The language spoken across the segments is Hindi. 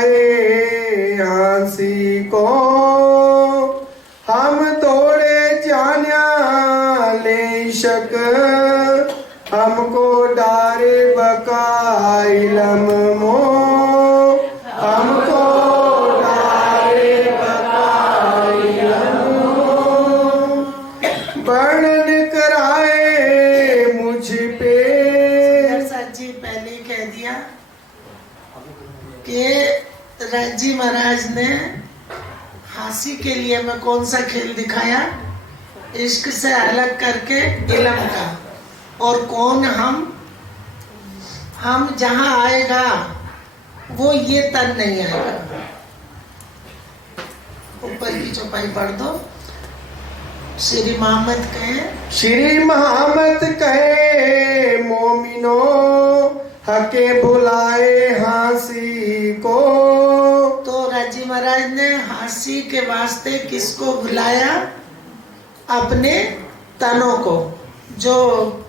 बुलाए हंसी को, हम दौड़े जान्या ले शक, हमको डारे बका इलम मो, हमको डारे बका इलम मो, वर्णन कराए मुझ पे। जी पहले कह दिया कि राजी महाराज ने हंसी के लिए मैं कौन सा खेल दिखाया, इश्क से अलग करके इलम का, और कौन हम जहां आएगा वो ये तन नहीं आएगा। ऊपर की चौपाई पढ़ दो। श्री मोहम्मद कहे, श्री मोहम्मद कहे मोमिनो, हके बुलाए हंसी को। तो राजी महाराज ने हंसी के वास्ते किसको बुलाया? अपने तनों को, जो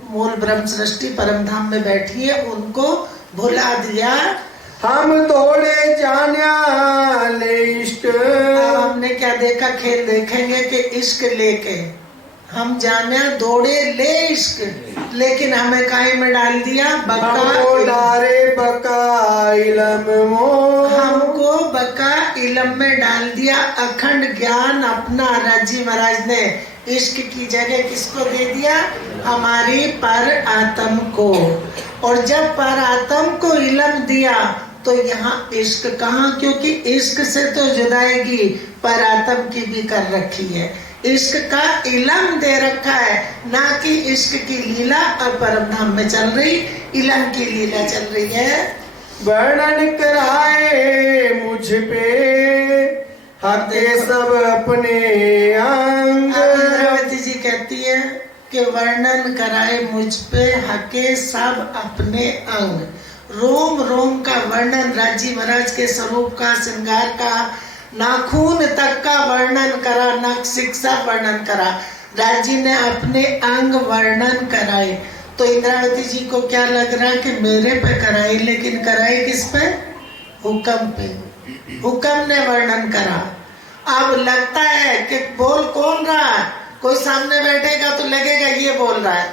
मूल ब्रह्म सृष्टि परम धाम में बैठी है उनको भुला दिया। हम दौड़े जान्या ले इश्क। अब हमने क्या देखा, खेल देखेंगे कि इश्क लेके हम जाने दौड़े ले इश्क, लेकिन हमें काहे में डाल दिया? हमको डारे बका इलम मो, हमको बका इलम में डाल दिया। अखंड ज्ञान अपना राजी महाराज ने इश्क की जगह किसको दे दिया? हमारी पर आत्म को। और जब पर आत्म को इलम दिया तो यहाँ इश्क कहाँ? क्योंकि इश्क से तो जुदाईगी पर आत्म की भी कर रखी है, इश्क का इलम दे रखा है, ना कि इश्क की लीला और परम धाम में चल रही इलम की लीला चल रही है। वर्णन कराए मुझ पे हके सब अपने अंग। इंद्रावती जी कहती है कि वर्णन कराए मुझ पे हके सब अपने अंग। रोम रोम का वर्णन राजी महाराज के स्वरूप का, श्रृंगार का, नाखून तक का वर्णन करा, नख शिक्षा वर्णन करा। राजी ने अपने अंग वर्णन कराए। तो इंद्रावती जी को क्या लग रहा कि मेरे पे कराई, लेकिन कराई किस पे? हुक्म पे। हुक्म ने वर्णन करा। अब लगता है कि बोल कौन रहा है? कोई सामने बैठेगा तो लगेगा ये बोल रहा है,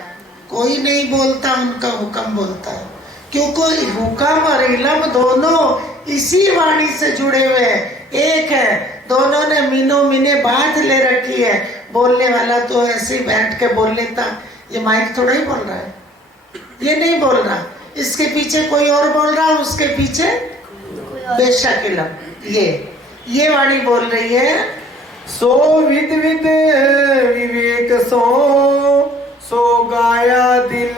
कोई नहीं बोलता, उनका हुक्म बोलता है। क्योंकि हुक्म और इलम दोनों इसी वाणी से जुड़े हुए हैं, एक है। दोनों ने मीनों मीने बात ले रखी है। बोलने वाला तो ऐसे ही बैठ के बोल लेता, ये माइक थोड़ा ही बोल रहा है, ये नहीं बोल रहा, इसके पीछे कोई और बोल रहा, उसके पीछे बेशक इलम, ये वाणी बोल रही है। सो विद विद विवेक सो गाया दिल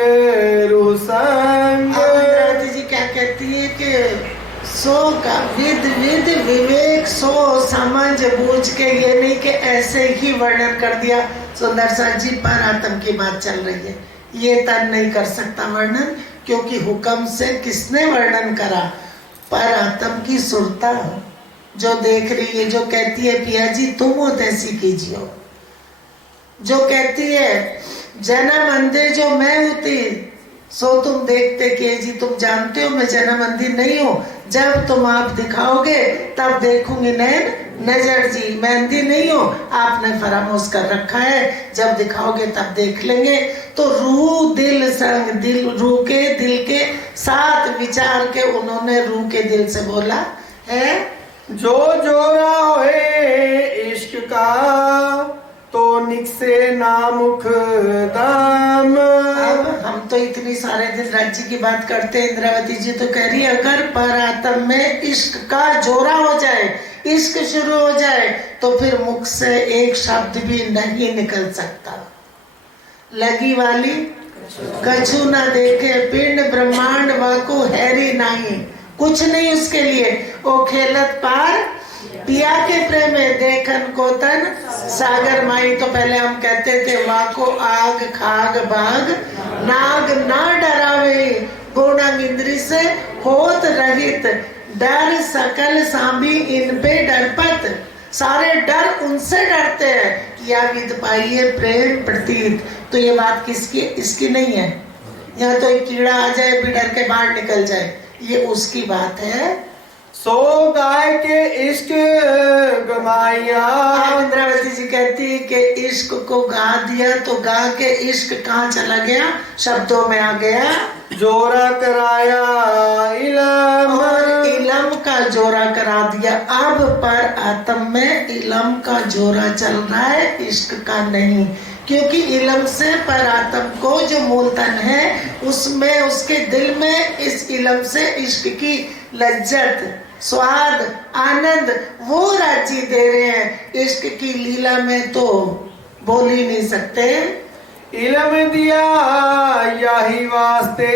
रुसंग। जी क्या कहती है कि सो का विद विद विवेक सो, समझ बूझ के, ये नहीं कि ऐसे ही वर्णन कर दिया। सुंदर सा जी पर आत्म की बात चल रही है, ये तन नहीं कर सकता वर्णन, क्योंकि हुक्म से किसने वर्णन करा? पर आत्म की सुरता जो देख रही है, जो कहती है पिया जी तुम हो तैसी कीजियो, जो कहती है जन्म अंधे जो मैं होती सो तुम देखते कि जी तुम जानते हो मैं जन्म अंधी नहीं हूँ, जब तुम आप दिखाओगे तब देखूंगी नैन नजर जी, मैं अंधी नहीं हूँ, आपने फरामोश कर रखा है, जब दिखाओगे तब देख लेंगे। तो रूह दिल संग, दिल रूह के दिल के साथ विचार के उन्होंने रूह के दिल से बोला है। जो जोरा होए इश्क का तो निकसे नामुख दाम। अब हम तो इतनी सारे दिन राज्य की बात करते हैं, इंद्रावती जी तो कह रही है अगर पर आत्म में इश्क का जोरा हो जाए, इश्क शुरू हो जाए तो फिर मुख से एक शब्द भी नहीं निकल सकता। लगी वाली कछु ना देखे, पिंड ब्रह्मांड वाको हैरी नहीं, कुछ नहीं उसके लिए। ओ खेलत पार पिया के प्रेम में देखन को तन सागर माई। तो पहले हम कहते थे वाको आग खाग बाग नाग ना डरावे, गुणंग इंद्री से होत रहित डर सकल सांभी इन पे डरपत, सारे डर उनसे डरते हैं। किया विद पाइए प्रेम प्रतीत। तो ये बात किसकी? इसकी नहीं है। यहाँ तो एक कीड़ा आ जाए भी डर के बाहर निकल जाए, ये उसकी बात है। सो गाय के इश्क गमाया। इंद्रावती जी कहती कि इश्क को गा दिया तो गा के इश्क कहाँ चला गया, शब्दों में आ गया। जोरा कराया इलम, और इलम का जोरा करा दिया। अब पर आत्म में इलम का जोरा चल रहा है, इश्क का नहीं। क्योंकि इलम से पर आत्म को जो मूल तन है उसमें, उसके दिल में इस इलम से इश्क की लज्जत, स्वाद, आनंद वो राजी दे रहे हैं। इश्क की लीला में तो बोल ही नहीं सकते। इलम दिया यही वास्ते,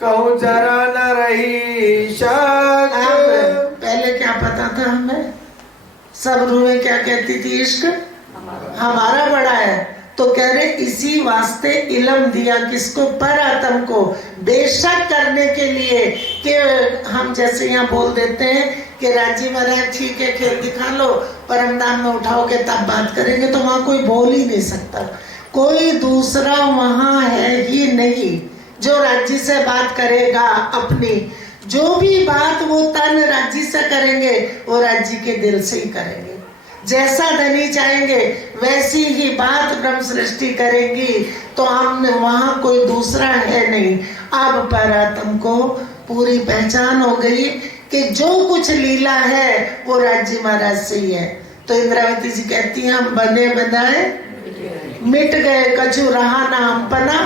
कहूँ जरा न रही शक। अब पहले क्या पता था हमें, सब रूहें क्या कहती थी, इश्क हमारा बड़ा है। तो कह रहे इसी वास्ते इलम दिया, किसको, पर आत्म को, बेशक करने के लिए। कि हम जैसे यहाँ बोल देते हैं कि राजी महाराज ठीक है खेल दिखा लो, परमधाम में उठाओगे तब बात करेंगे, तो वहां कोई बोल ही नहीं सकता। कोई दूसरा वहां है ही नहीं जो राज्य से बात करेगा। अपनी जो भी बात वो तन राज्य से करेंगे, वो राज्य के दिल से ही करेंगे। जैसा धनी चाहेंगे वैसी ही बात ब्रह्म सृष्टि करेंगी। तो हमने वहां कोई दूसरा है नहीं। अब परात्म को पूरी पहचान हो गई कि जो कुछ लीला है वो राज्य महाराज से ही है। तो इंद्रावती जी कहती हैं हम बने बनाए मिट गए, कछु रहा ना हम पना।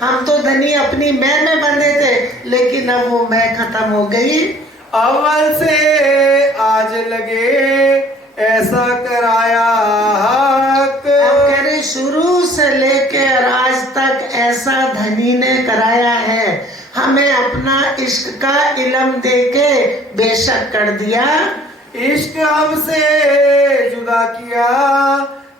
हम तो धनी अपनी मैं में बंधे थे, लेकिन अब वो मैं खत्म हो गई। अव्वल से आज लगे ऐसा कराया हक। अब कह रहे शुरू से लेकर आज तक ऐसा धनी ने कराया है। हमें अपना इश्क का इलम देके बेशक कर दिया। इश्क हमसे जुदा किया,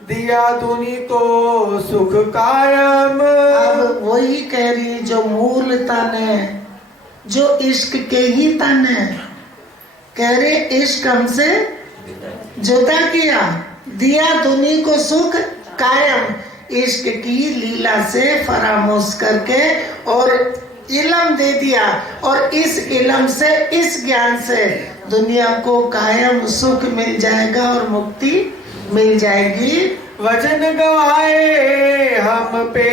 दिया दुनी को सुख कायम। अब वही कह रही जो मूल तन है, जो इश्क के ही तन है, कह रहे इश्क हमसे जुदा किया, दिया दुनी को सुख कायम। इश्क की लीला से फरामोश करके और इलम दे दिया, और इस इलम से, इस ज्ञान से दुनिया को कायम सुख मिल जाएगा और मुक्ति मिल जाएगी। वचन गवाए हम पे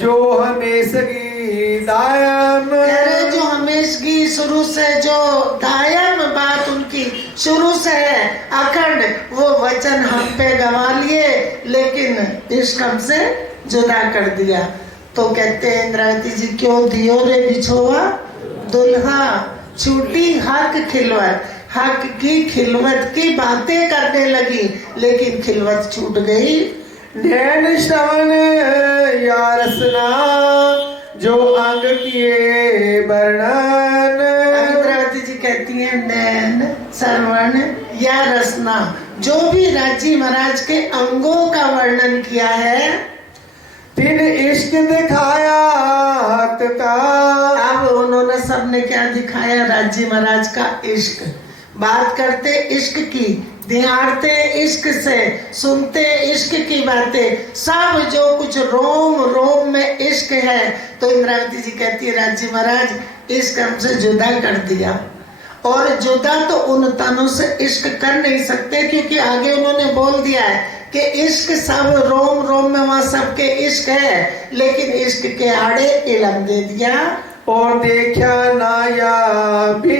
जो हमेशगी दायम। अरे जो हमेशगी शुरू से, जो दायम बात उनकी शुरू से है अखंड, वो वचन हम पे गवा लिए, लेकिन इश्क हमसे जुदा कर दिया। तो कहते हैं इंद्रावती जी क्यों दियो रे बिछोआ दुल्हा, छूटी हक खिलवत। हक की खिलवत की बातें करने लगी, लेकिन खिलवत छूट गई। नैन श्रवण या रसना जो अंग किए वर्णन। इंद्रावती जी कहती हैं नैन, श्रवण या रसना, जो भी राजी महाराज के अंगों का वर्णन किया है, तिन इश्क दिखाया हक का। अब उन्होंने सबने क्या दिखाया, राजी महाराज का इश्क। बात करते इश्क की, ध्यानते इश्क से, सुनते इश्क की बातें, सब जो कुछ रोम रोम में इश्क है। तो इंद्रावती जी कहती है राजी महाराज इश्क हमसे जुदा कर दिया। और जुदा तो उन तनों से इश्क कर नहीं सकते, क्योंकि आगे उन्होंने बोल दिया है कि इश्क सब रोम रोम में, वहां सबके इश्क है, लेकिन इश्क के आड़े इलम दे दिया। और देखा नाया भी,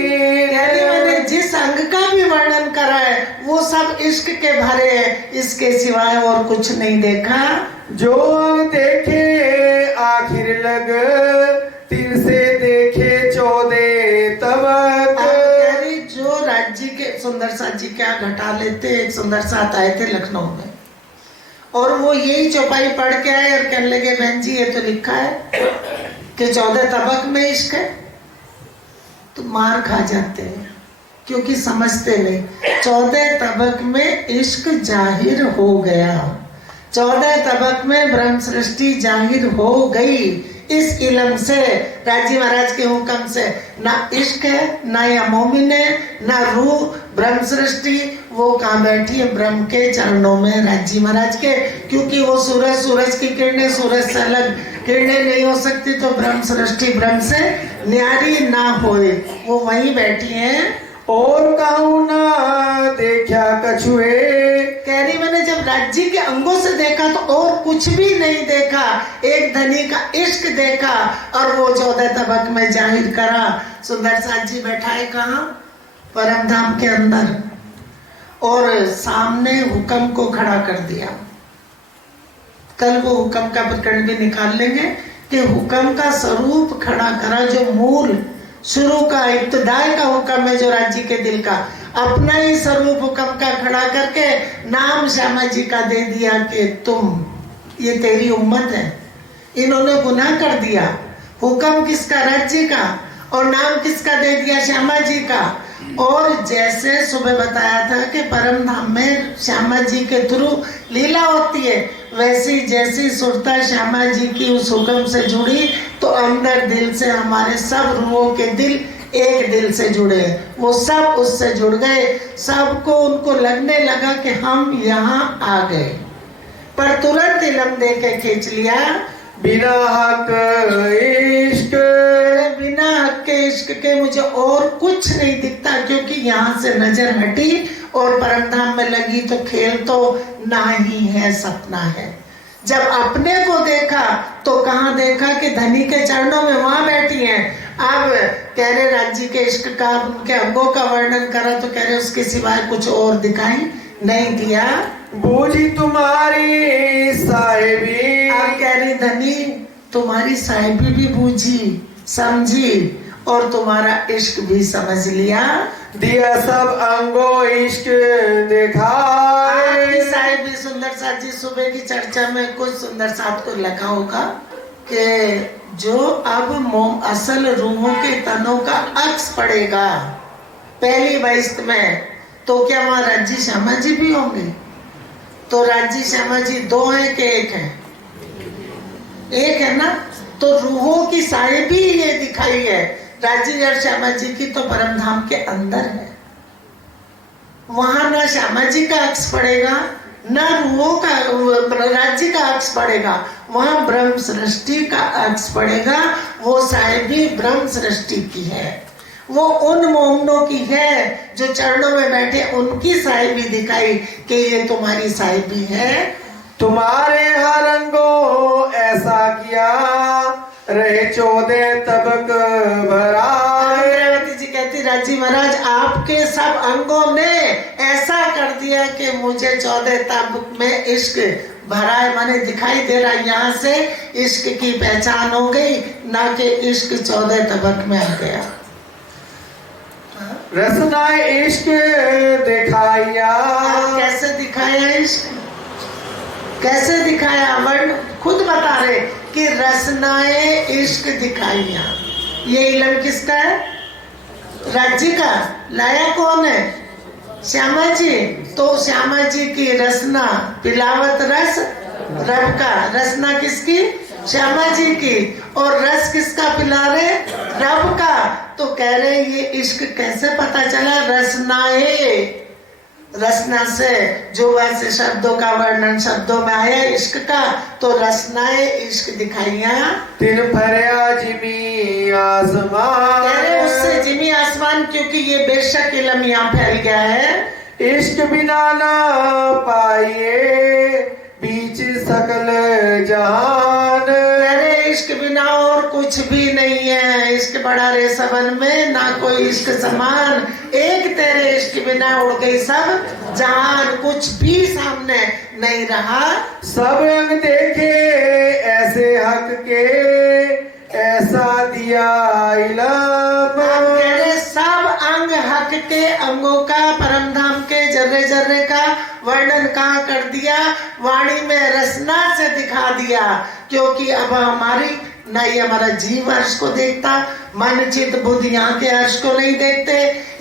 मैंने जिस अंग का भी वर्णन करा है वो सब इश्क के भरे हैं, इसके सिवाय और कुछ नहीं देखा। जो अंग देखे आखिर लग, तिल से देखे 14 तबक। जो राज्य के सुंदर साथ जी क्या घटा लेते, एक सुंदर साथ आए थे लखनऊ में, और वो यही चौपाई पढ़ के आए और कहने लगे बहन जी ये तो लिखा है कि 14 तबक में इश्क है। तो मार खा जाते हैं क्योंकि समझते नहीं। 14 तबक में इश्क जाहिर हो गया, 14 तबक में ब्रह्म सृष्टि जाहिर हो गई। इस इलम से, राजी महाराज के हुक्म से, ना इश्क है, ना या मोमिन है, ना रूह ब्रह्म सृष्टि। वो कहाँ बैठी है, ब्रह्म के चरणों में राजी महाराज के, क्योंकि वो सूरज की किरणें सूरज से अलग किरणें नहीं हो सकती तो ब्रह्म सृष्टि ब्रह्म से न्यारी ना होए। वो वहीं बैठी हैं। और कहूँ ना देखा कछुए, कह रही मैंने जब राज्य के अंगों से देखा तो और कुछ भी नहीं देखा, एक धनी का इश्क देखा और वो 14 तबक में जाहिर करा। सुंदर साथ जी बैठा है कहाँ? परम धाम के अंदर, और सामने हुक्म को खड़ा कर दिया। कल वो हुक्म का प्रकरण भी निकाल लेंगे कि हुक्म का स्वरूप खड़ा करा, जो मूल शुरू का इब्तदाई का हुक्म है जो राज्य के दिल का, अपना ही स्वरूप हुक्म का खड़ा करके नाम श्यामा जी का दे दिया कि तुम, ये तेरी उम्मत है। इन्होंने गुनाह कर दिया। हुक्म किसका? राज्य का, और नाम किसका दे दिया? श्यामा जी का। और जैसे सुबह बताया था कि परम धाम में श्यामा जी के थ्रू लीला होती है, वैसी जैसी सुरता श्यामा जी की उस हुक्म से जुड़ी तो अंदर दिल से हमारे सब रूहों के दिल एक दिल से जुड़े। वो सब उससे जुड़ गए। सबको उनको लगने लगा कि हम यहाँ आ गए, पर तुरंत इलम दे के खींच लिया। बिना हक इश्क, बिना हक के इश्क के मुझे और कुछ नहीं दिखता, क्योंकि यहाँ से नजर हटी और परमधाम में लगी तो खेल तो ना ही है, सपना है। जब अपने को देखा तो कहाँ देखा कि धनी के चरणों में वहां बैठी हैं। अब कह रहे राज्य के इश्क का, उनके अंगों का वर्णन करा तो कह रहे उसके सिवाय कुछ और दिखाई नहीं दिया। बूझी तुम्हारी साहिबी, आप कह रही धनी तुम्हारी साहिबी भी बूझी, समझी और तुम्हारा इश्क भी समझ लिया। दिया सब अंगों इश्क दिखाए। साहिबी सुंदर साथ जी सुबह की चर्चा में कुछ सुंदर साथ को लगा होगा कि जो अब असल रूहों के तनों का अक्स पड़ेगा पहली बहिश्त में, तो क्या वहां राज्य श्यामा जी भी होंगे? तो राज्य श्यामा जी दो हैं कि एक है? एक है ना। तो रूहों की साहिबी ये दिखाई है राज्य और श्यामा जी की, तो परमधाम के अंदर है। वहां ना श्यामा जी का अक्स पड़ेगा ना रूहों का, राज्य का अक्स पड़ेगा, वहां ब्रह्म सृष्टि का अक्स पड़ेगा। वो साहिबी ब्रह्म सृष्टि की है, वो उन मोमनों की है जो चरणों में बैठे, उनकी साहिबी दिखाई कि ये तुम्हारी साहिबी है। तुम्हारे हर अंगों ऐसा किया रहे 14 तबक भराए। रेवती जी कहती राज्य महाराज आपके सब अंगों ने ऐसा कर दिया कि मुझे 14 तबक में इश्क भरा है, माने दिखाई दे रहा। यहाँ से इश्क की पहचान हो गई, ना कि इश्क 14 तबक में आ गया। रसना इश्क दिखाया। कैसे दिखाया इश्क? कैसे दिखाया? वर्ण खुद बता रहे कि रसनाए इश्क दिखाइया। ये इलम किसका है? राज्य का। लाया कौन है? श्यामा जी। तो श्यामा जी की रसना, पिलावत रस रब का। रसना किसकी? श्यामा जी की। और रस किसका पिला रहे? रब का। तो कह रहे ये इश्क कैसे पता चला? रसनाए, रसना से जो वैसे शब्दों का वर्णन शब्दों में आया इश्क का, तो रसनाए इश्क दिखाइया। तिन फरिया जिमी आसमान। कह रहे उससे जिमी आसमान, क्योंकि ये बेशक इलम यहाँ फैल गया है। इश्क बिना ना पाइए बीच सकल जहान। कह रहे इश्क बिना और कुछ भी नहीं है। इश्क बड़ा रे सबन में, ना कोई इश्क समान। एक तेरे इश्क बिना उड़ गई सब जहान, कुछ भी सामने नहीं रहा। सब अंग देखे ऐसे हक के, ऐसा दिया इलम। कह रहे सब अंग हक के अंगों का, परमधाम के जर्रे जर्रे का वर्णन कहाँ कर दिया? वाणी में रसना से दिखा दिया। क्योंकि अब हमारी ना ये हमारा जीव अर्श को देखता, मन चित बुद्धि यहाँ के अर्श को नहीं देखते।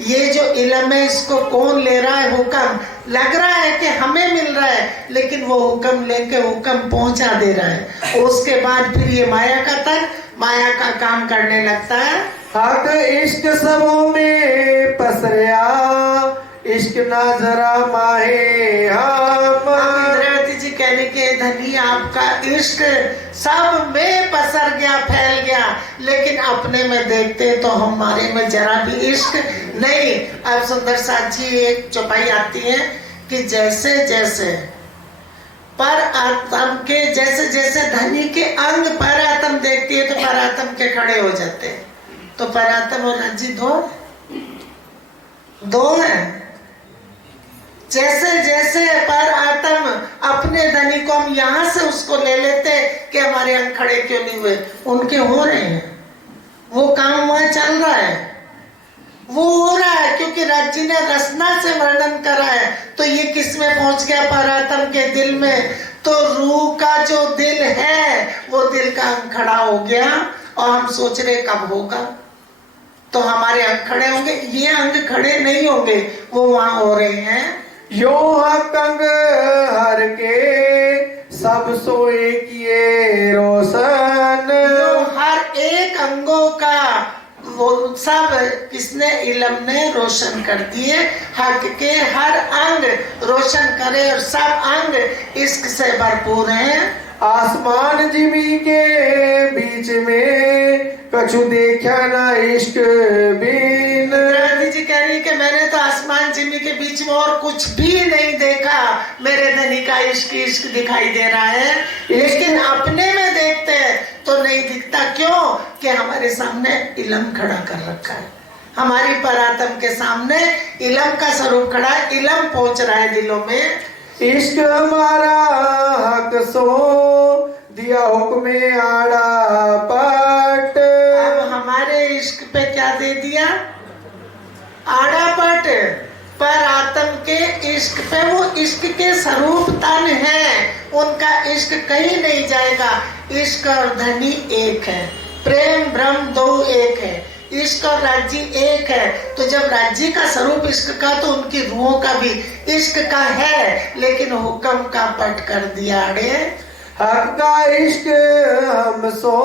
ये जो इलम है इसको कौन ले रहा है? हुक्म। लग रहा है कि हमें मिल रहा है, लेकिन वो हुक्म लेके हुक्म पहुंचा दे रहा है। उसके बाद फिर ये माया का तक माया का काम करने लगता है। हक इश्क सबों में पसरिया, इश्क ना जरा माहे हम। रेवती जी कहने के धनी आपका इश्क सब में पसर गया, फैल गया, लेकिन अपने में देखते तो हमारे में जरा भी इश्क नहीं। अब सुंदर साथ जी एक चौपाई आती है कि जैसे जैसे पर आत्म के, जैसे जैसे धनी के अंग पर आत्म देखती है तो पर आत्म के खड़े हो जाते हैं। तो पर आत्म और राज्य दो है। जैसे जैसे पर आत्म अपने धनी को हम यहां से उसको ले लेते कि हमारे अंग खड़े क्यों नहीं हुए, उनके हो रहे हैं, वो काम वहां चल रहा है, वो हो रहा है, क्योंकि राज्य ने रसना से वर्णन करा है। तो ये किस में पहुंच गया? परात्म के दिल में। तो रूह का जो दिल है वो दिल का अंग खड़ा हो गया और हम सोच रहे कब होगा, तो हमारे अंग खड़े होंगे। ये अंग खड़े नहीं होंगे, वो वहां हो रहे हैं। यो हक अंग हर के सब सोए किए रोशन। जो हर एक अंगों का वो सब किसने? इल्म ने रोशन कर दिए। हक के हर अंग रोशन करे और सब अंग इश्क से भरपूर हैं। आसमान जिमी के बीच में कछु देखा ना इश्क बिन। राधी जी कह रही कि मैंने तो आसमान जिमी के बीच में और कुछ भी नहीं देखा, मेरे धनी का इश्क इश्क दिखाई दे रहा है, लेकिन अपने में देखते हैं तो नहीं दिखता। क्यों? कि हमारे सामने इल्म खड़ा कर रखा है, हमारी परात्म के सामने इल्म का स्वरूप खड़ा है, इल्म पहुंच रहा है दिलों में। इश्क हमारा हक सो दिया हुक्म आड़ा पट। अब हमारे इश्क पे क्या दे दिया? आड़ा पट। पर आत्म के इश्क पे, वो इश्क के स्वरूप तन है, उनका इश्क कहीं नहीं जाएगा। इश्क और धनी एक है, प्रेम ब्रह्म दो एक है, इश्क और राज्य एक है। तो जब राज्य का स्वरूप इश्क का, तो उनकी रूहों का भी इश्क का है, लेकिन हुक्म का पट कर दिया अड़े। हक का इश्क हम सो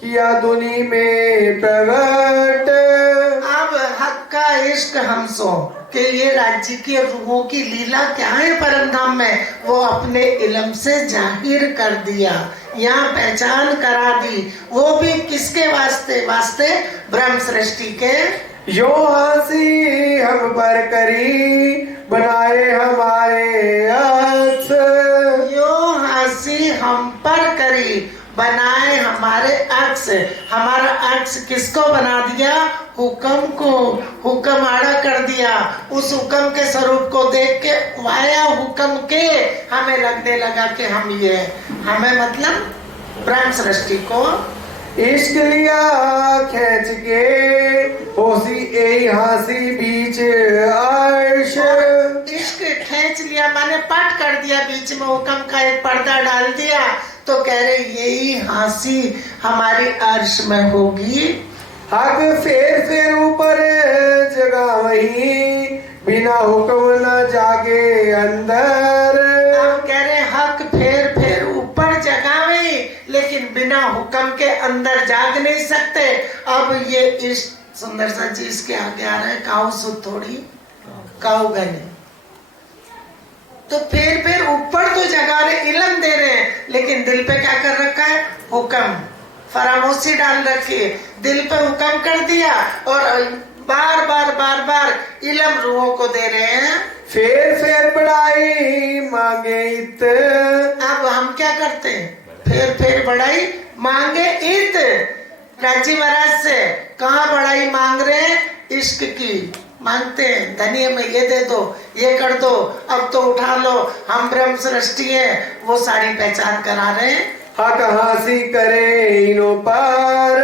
किया दुनी में प्रगट। अब हक का इश्क हम सो कि ये राज्य की रूहों की लीला क्या है परम धाम में, वो अपने इल्म से जाहिर कर दिया, यहाँ पहचान करा दी। वो भी किसके वास्ते? वास्ते ब्रह्म सृष्टि के। यो हंसी हम पर करी बनाए हमारे अक्स। यो हंसी हम पर करी बनाए हमारे अक्स। हमारा अक्स किसको बना दिया? हुक्म को। हुक्म आड़ा कर दिया। उस हुक्म के स्वरूप को देख के वाया हुक्म के हमें लगने लगा कि हम ये, हमें मतलब ब्रह्म सृष्टि को इश्क लिया खींच के होसी ए हंसी बीच अर्श। इश्क खींच लिया माने पट कर दिया, बीच में हुक्म का एक पर्दा डाल दिया। तो कह रहे यही हंसी हमारी अर्श में होगी। हक फेर फेर ऊपर जगह वही बिना हुक्म न जागे अंदर। अब कह रहे हक फेर फेर ऊपर जगह वही, लेकिन बिना हुक्म के अंदर जाग नहीं सकते। अब ये इस सुंदर सा चीज के आगे आ रहा है, काऊ सुध थोड़ी काऊ गने। तो फिर ऊपर तो जगा रहे, इल्म दे रहे हैं, लेकिन दिल पे क्या कर रखा है? हुक्म, फरामोशी डाल रखी है, दिल पे हुक्म कर दिया और बार बार इल्म रूहों को दे रहे हैं। फेर फेर बढ़ाई मांगे इत। अब हम क्या करते हैं? फेर बढ़ाई मांगे इत। राजी महाराज से कहाँ बढ़ाई मांग रहे हैं? इश्क की मांगते हैं, धनी में ये दे दो, ये कर दो, अब तो उठा लो, हम ब्रह्म सृष्टि है, वो सारी पहचान करा रहे हैं। हक हासी करे इनो पार।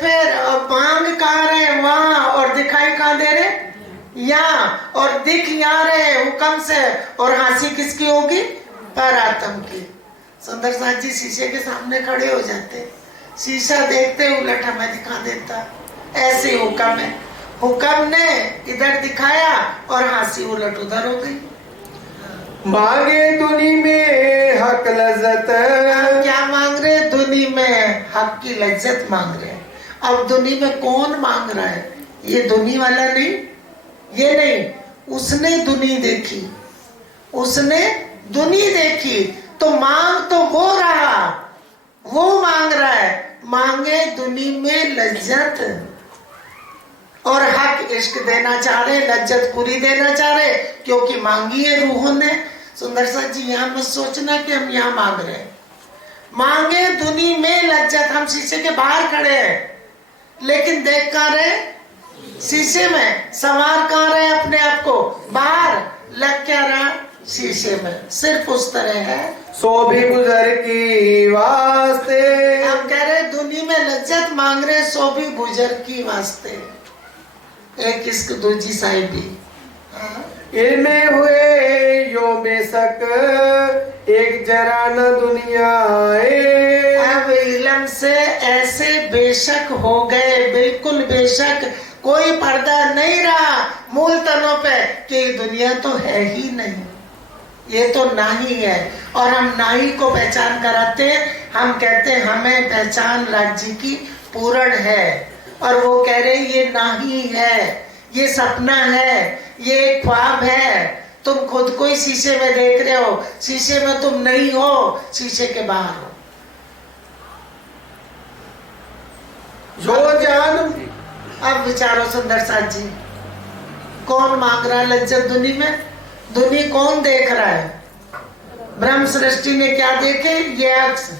फिर अब मांग कहाँ रहे? वहाँ, और दिखाई कहाँ दे रहे? यहाँ, और दिख यहाँ रहे हुक्म से। और हंसी किसकी होगी? परात्म की। सुंदर साथ जी शीशे के सामने खड़े हो जाते, शीशा देखते उलट हमें दिखा देता, ऐसे हुक्म है। हुक्म ने इधर दिखाया और हंसी उलट उधर हो गई। मांगे दुनी में हक लज्जत। क्या मांग रहे? दुनी में हक की लज्जत मांग रहे। अब दुनी में कौन मांग रहा है? ये दुनी वाला नहीं, ये नहीं, उसने दुनी देखी, उसने दुनी देखी। तो मांग तो वो रहा, वो मांग रहा है, मांगे दुनिया में लज्जत और हक इश्क देना चाह रहे, लज्जत पूरी देना चाह रहे, क्योंकि मांगी है रूहों ने। सुंदर सा जी यहाँ मत सोचना कि हम यहाँ मांग रहे हैं, मांगे दुनिया में लज्जत। हम शीशे के बाहर खड़े हैं, लेकिन देख कहाँ रहे, शीशे में। संवार कहाँ रहे अपने आप को, बाहर। लग क्या रहा, शीशे में। सिर्फ उस तरह है सो भी गुजर की वास्ते। हम कह रहे दुनिया में लज्जत मांग रहे, सो भी गुजर की वास्ते। एक इश्क दूजी साहिबी। इल्मे हुए यो बेशक एक जरा न दुनिया आए। अब इल्म से ऐसे बेशक हो गए, बिल्कुल बेशक, कोई पर्दा नहीं रहा मूल तनों पे कि दुनिया तो है ही नहीं, ये तो नाही है। और हम नाही को पहचान कराते, हम कहते हमें पहचान राज्य की पूर्ण है, और वो कह रहे ये नाही है, ये सपना है, ये एक ख्वाब है। तुम खुद को ही शीशे में देख रहे हो, शीशे में तुम नहीं हो, शीशे के बाहर हो। जो जान। अब विचारो सुंदर साथ जी, कौन मांग रहा है लज्जत दुनिया में? दुनिया कौन देख रहा है? ब्रह्म सृष्टि ने क्या देखे, ये अक्स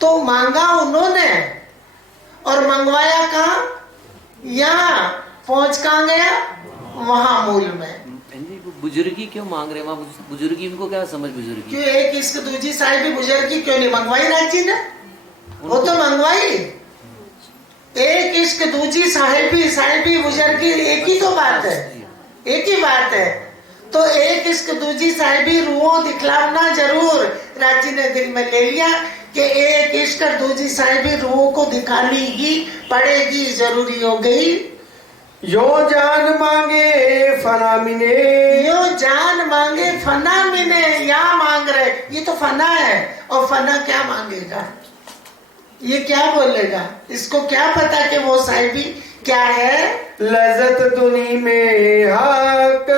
तो मांगा उन्होंने, और मंगवाया कहाँ? यहाँ पहुंच कहाँ गया, वहां मूल में। बुजुर्गी क्यों मांग रहे हैं वहाँ? बुजुर्गी इनको क्या समझ बुजुर्गी? क्यों एक इश्क दूजी साहिबी बुजुर्गी क्यों नहीं मंगवाई राजी ने? वो तो मंगवाई। एक इश्क दूजी साहिबी, साहिबी बुजुर्गी एक ही तो बात है, एक ही बात है। तो एक इश्क दूजी साहिबी रूहों दिखलावना जरूर राजी ने दिल में ले लिया कि एक इश्क दूजी साहिबी रूहों को दिखानी ही पड़ेगी, जरूरी हो गई। यो जान मांगे फना मिने। यो जान मांगे फना मिने, यहाँ मांग रहे, ये तो फना है, और फना क्या मांगेगा, ये क्या बोलेगा? इसको क्या पता कि वो साहिबी क्या है? लज्जत दुनिया में हक।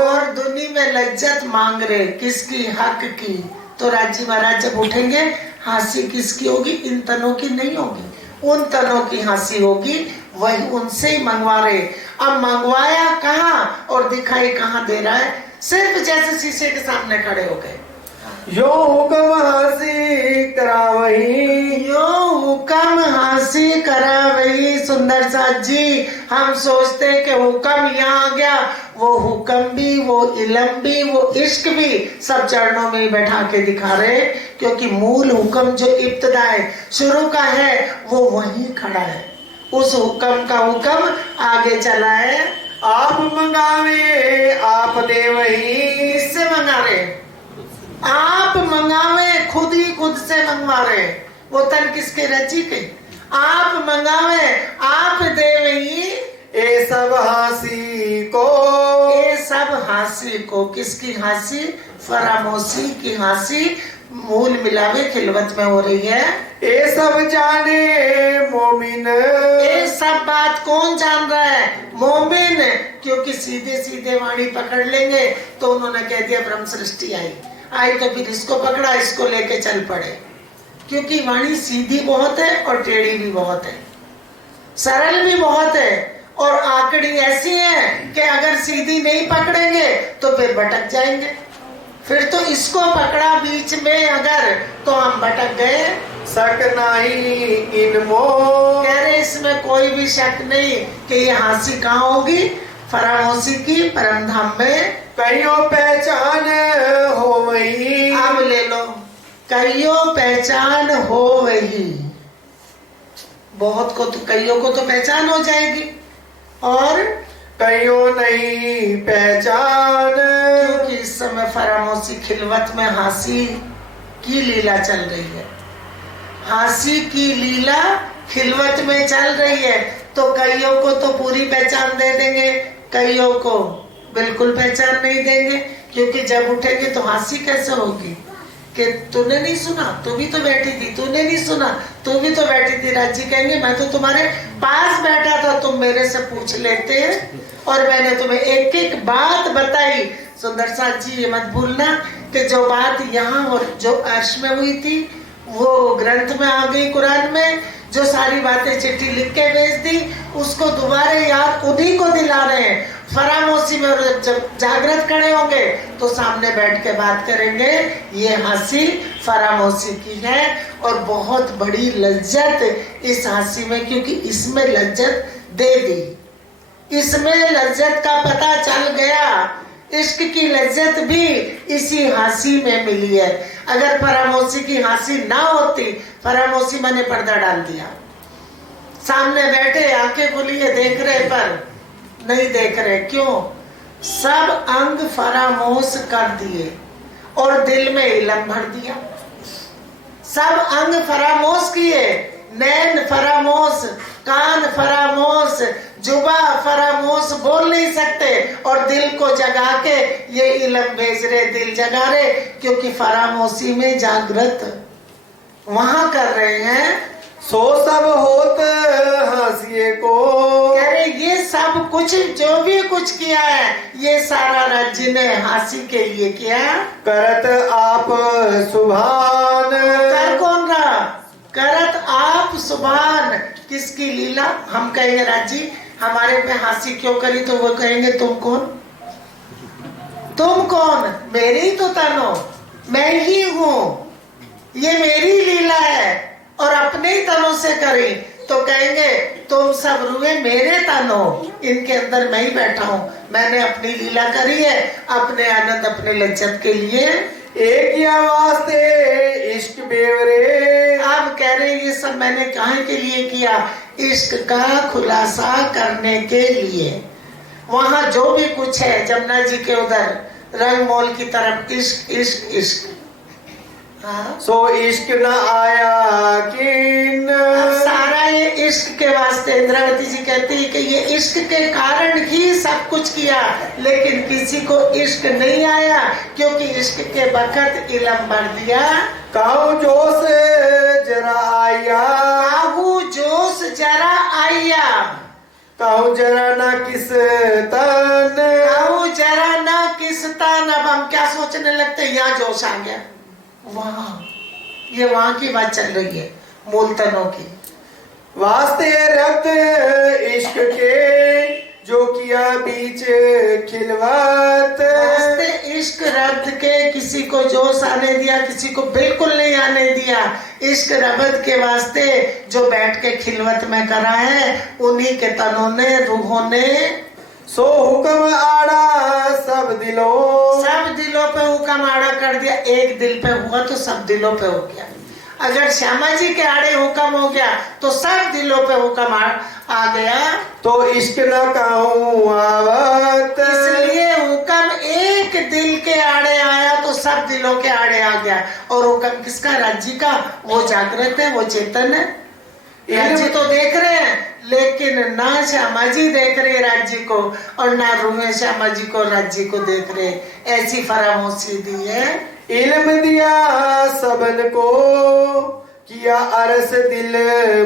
और दुनिया में लज्जत मांग रहे, किसकी? हक की। तो राजी महाराज जब उठेंगे, हंसी किसकी होगी? इन तनों की नहीं होगी, उन तनों की हंसी होगी, वही उनसे ही मंगवा रहे। अब मंगवाया कहाँ और दिखाई कहाँ दे रहा है? सिर्फ जैसे शीशे के सामने खड़े हो गए। यो हुक्म हासी करा वही। यो हुक्म हासी करा वही। सुंदर साथ जी, हम सोचते कि हुक्म यहाँ आ गया, वो हुक्म भी, वो इल्म भी, वो इश्क भी सब चरणों में ही बैठा के दिखा रहे, क्योंकि मूल हुक्म जो इब्तिदा है, शुरू का है, वो वहीं खड़ा है। उस हुक्म का हुक्म आगे चला है। आप मंगावे आप दे वही। किससे मंगा रहे? आप मंगावे, खुद ही खुद से मंगवा रहे। वो तन किसके? रची के। आप मंगावे आप दे वही। ए सब हासी को, ये सब हंसी को। किसकी हंसी? फरामोशी की हंसी मूल मिलावे खिलवत में हो रही है। ए सब जाने मोमिन। ये सब बात कौन जान रहा है? मोमिन। क्योंकि सीधे सीधे वाणी पकड़ लेंगे तो उन्होंने कह दिया ब्रह्म सृष्टि आई तो फिर इसको पकड़ा, इसको लेके चल पड़े। क्योंकि वाणी सीधी बहुत है और टेढ़ी भी बहुत है, सरल भी बहुत है, और आंकड़ी ऐसी है कि अगर सीधी नहीं पकड़ेंगे तो फिर भटक जाएंगे। फिर तो इसको पकड़ा बीच में अगर, तो हम भटक गए। शक नहीं इनमो। कह रहे इसमें कोई भी शक नहीं कि ये हंसी कहाँ होगी? फरामोशी की परम धाम में। कईयों पहचान हो वही। अब ले लो, कईयों पहचान हो वही। बहुत को तो, कईयों को तो पहचान हो जाएगी, और कईयों नहीं पहचान। क्योंकि इस समय फरामोशी खिलवत में हंसी की लीला चल रही है। हंसी की लीला खिलवत में चल रही है, तो कईयों को तो पूरी पहचान दे देंगे, कईयों को बिल्कुल पहचान नहीं देंगे। क्योंकि जब उठेंगे तो हंसी कैसे होगी कि तूने नहीं सुना, तू भी तो बैठी थी, तूने नहीं सुना, तू भी तो बैठी थी। राजी कहेंगे मैं तो तुम्हारे पास बैठा था, तुम मेरे से पूछ लेते। और मैंने तुम्हें एक एक बात बताई। सुंदर साथ जी ये मत भूलना कि जो बात यहाँ और जो अर्श में हुई थी वो ग्रंथ में आ गई, कुरान में। जो सारी बातें चिट्ठी लिख के भेज दी उसको दोबारा याद उन्हीं को दिला रहे हैं। फरामोशी में जब जागृत खड़े होंगे तो सामने बैठ के बात करेंगे। ये हंसी फरामोशी की है और बहुत बड़ी लज्जत इस हंसी में, क्योंकि इसमें लज्जत दे दी, इसमें लज्जत का पता चल गया। इश्क की लज्जत भी इसी हंसी में मिली है। अगर फरामोशी की हंसी ना होती, फरामोशी मैंने पर्दा डाल दिया, सामने बैठे आंखें खुली है देख रहे पर नहीं देख रहे। क्यों? सब अंग फरामोश कर दिए और दिल में इल्म भर दिया। सब अंग फरामोश किए, नैन फरामोश, कान फरामोश, जुबा फरामोश, बोल नहीं सकते और दिल को जगा के ये इल्म भेज रहे, दिल जगा रहे, क्योंकि फरामोशी में जागृत वहां कर रहे हैं। सो सब होत हंसिए को, कह रहे ये सब कुछ जो भी कुछ किया है ये सारा राज्य ने हंसी के लिए किया। करत आप सुभान, कर कौन रहा? करत आप सुभान, किसकी लीला? हम कहेंगे राज्य हमारे पे हंसी क्यों करी, तो वो कहेंगे तुम कौन? तुम कौन? मेरी तो तनो, मैं ही हूँ, ये मेरी लीला है और अपने ही तनों से करी। तो कहेंगे तुम सब रुए मेरे तनों, इनके अंदर मैं ही बैठा हूँ, मैंने अपनी लीला करी है अपने आनंद अपने लज्जत के लिए। एक या वास्ते इश्क बेवरे, आप कह रहे ये सब मैंने काहे के लिए किया? इश्क का खुलासा करने के लिए। वहां जो भी कुछ है जमुना जी के उधर रंगमोल की तरफ इश्क इश्क इश्क। हाँ? सो इश्क न आया किन, सारा ये इश्क के वास्ते। इंद्रावती जी कहती है कि ये इश्क के कारण ही सब कुछ किया, लेकिन किसी को इश्क नहीं आया क्योंकि इश्क के वक्त इल्म भर दिया। काहू जोश जरा आया, काहू जोश जरा आया, काहू जरा ना किस तन, काहू जरा ना किस तन। अब हम क्या सोचने लगते हैं, यहाँ जोश आ गया, वहाँ ये वहाँ की बात चल रही है, मूल तनों की। वास्ते रब्त इश्क के जो किया बीच खिलवत, वास्ते इश्क रब्त के किसी को जोश आने दिया, किसी को बिल्कुल नहीं आने दिया। इश्क रब्त के वास्ते जो बैठ के खिलवत में करा है उन्हीं के तनों ने, रूहों ने। सो हुक्म आड़ा सब दिलों पे हुक्म आड़ा कर दिया। एक दिल पे हुआ तो सब दिलों पे हो गया। अगर श्यामा जी के आड़े हुक्म हो गया तो सब दिलों पे हुक्म आ गया। तो इश्क न कहूँ आवत, इसलिए हुक्म एक दिल के आड़े आया तो सब दिलों के आड़े आ गया। और हुक्म किसका? राज्य का। वो जागृत है, वो चेतन है। राज्य तो देख रहे हैं लेकिन ना श्यामा जी देख रहे राज्य को और ना रूहे श्यामा जी को राज्य को देख रहे। ऐसी फरामोशी दी है। इल्म दिया सबन को किया अरस दिल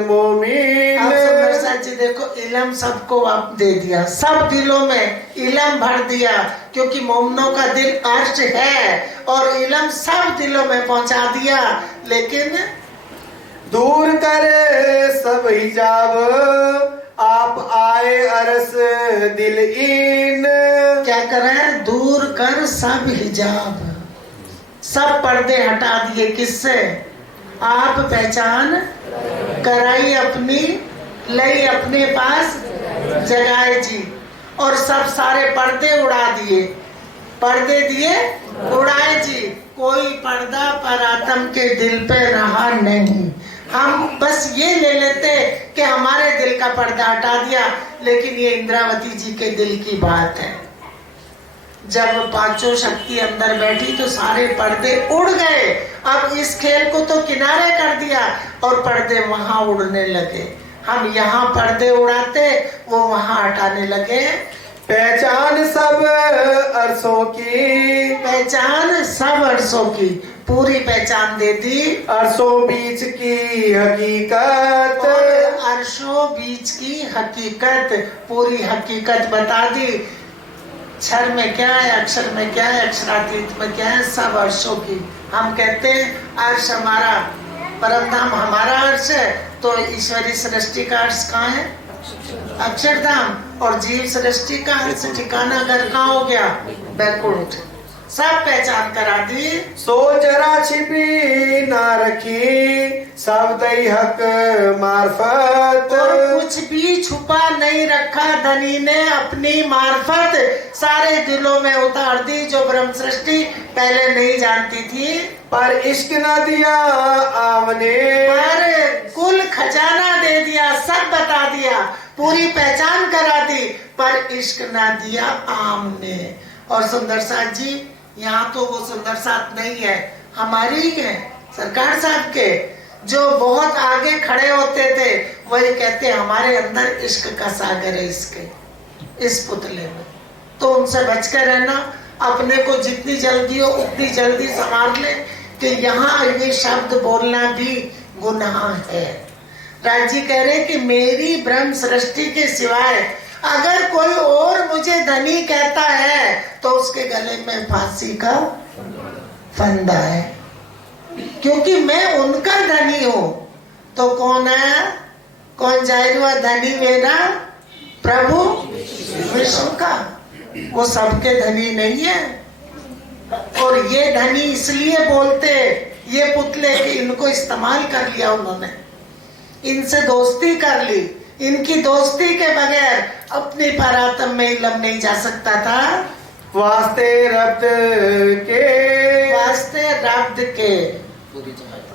मोमिन। आप सुंदर साथ जी देखो, इल्म सबको आप दे दिया, सब दिलों में इल्म भर दिया, क्योंकि मोमिनों का दिल अर्श है और इल्म सब दिलों में पहुंचा दिया। लेकिन दूर करे सब हिजाब आप आए अरस दिल इन, क्या करें? दूर कर सब हिजाब, सब पर्दे हटा दिए। किससे? आप पहचान कराई अपनी, लई अपने पास जगाए जी। और सब सारे पर्दे उड़ा दिए, पर्दे दिए उड़ाए जी। कोई पर्दा पर आत्म के दिल पे रहा नहीं। हम बस ये ले लेते कि हमारे दिल का पर्दा हटा दिया, लेकिन ये इंद्रावती जी के दिल की बात है। जब पांचों शक्ति अंदर बैठी तो सारे पर्दे उड़ गए। अब इस खेल को तो किनारे कर दिया और पर्दे वहां उड़ने लगे। हम यहाँ पर्दे उड़ाते, वो वहां हटाने लगे। पहचान सब अरसों की, पहचान सब अरसों की। पूरी पहचान दे दी, अरसों बीच की हकीकत, और अर्शों बीच की हकीकत, पूरी हकीकत बता दी। क्षर में क्या है, अक्षर में क्या है, अक्षरातीत में क्या है, सब अर्शों की। हम कहते हैं अर्श हमारा, परम धाम हमारा अर्श है, तो ईश्वरी सृष्टि का अर्श कहाँ है? अक्षरधाम। और जीव सृष्टि का अर्श ठिकाना घर कहाँ हो गया? बैकुंठ। सब पहचान करा दी। सो जरा छिपी ना रखी सब दई हक मार्फत, और कुछ भी छुपा नहीं रखा धनी ने अपनी मार्फत, सारे दिलों में उतार दी जो ब्रह्म सृष्टि पहले नहीं जानती थी। पर इश्क न दिया आपने, पर कुल खजाना दे दिया, सब बता दिया, पूरी पहचान करा दी, पर इश्क ना दिया आमने। और सुंदर साथ जी, यहाँ तो वो सुंदर साथ नहीं है, हमारी ही है, सरकार साहब के, जो बहुत आगे खड़े होते थे, वही कहते हमारे अंदर इश्क का सागर है, इसके इस पुतले में। तो उनसे बचकर रहना, अपने को जितनी जल्दी हो उतनी जल्दी संभाल ले कि यहाँ ये शब्द बोलना भी गुनाह है। राज जी कह रहे कि मेरी ब्रह्म सृष्टि के सिवाय अगर कोई और मुझे धनी कहता है तो उसके गले में फांसी का फंदा है, क्योंकि मैं उनका धनी हूं। तो कौन है? कौन जाहिर हुआ धनी? मेरा प्रभु विश्व का। वो सबके धनी नहीं है। और ये धनी इसलिए बोलते ये पुतले कि इनको इस्तेमाल कर लिया उन्होंने, इनसे दोस्ती कर ली, इनकी दोस्ती के बगैर अपनी परातम में इलम नहीं जा सकता था। वास्ते रब्द के, वास्ते रब्द के,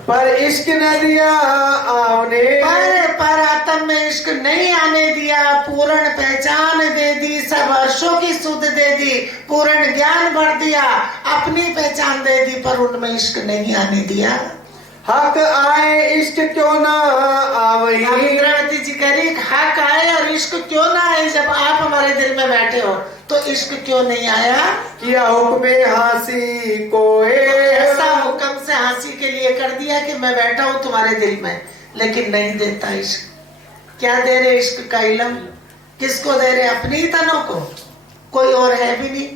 पर इश्क न दिया आपने, पर परातम में इश्क नहीं आने दिया। पूर्ण पहचान दे दी, सब अर्शों की सुध दे दी, पूर्ण ज्ञान भर दिया, अपनी पहचान दे दी, पर उनमें इश्क नहीं आने दिया। हक आए इश्क क्यों ना आवही, इंद्रावती जी कह रही हक आए और इश्क क्यों ना आए? जब आप हमारे दिल में बैठे हो तो इश्क क्यों नहीं आया? किया हुक्म हंसी कोए, ऐसा हुक्म से हंसी के लिए कर दिया कि मैं बैठा हूँ तुम्हारे दिल में, लेकिन नहीं देता इश्क। क्या दे रहे इश्क का इलम? किसको दे रहे? अपनी ही तनों को, कोई और है भी नहीं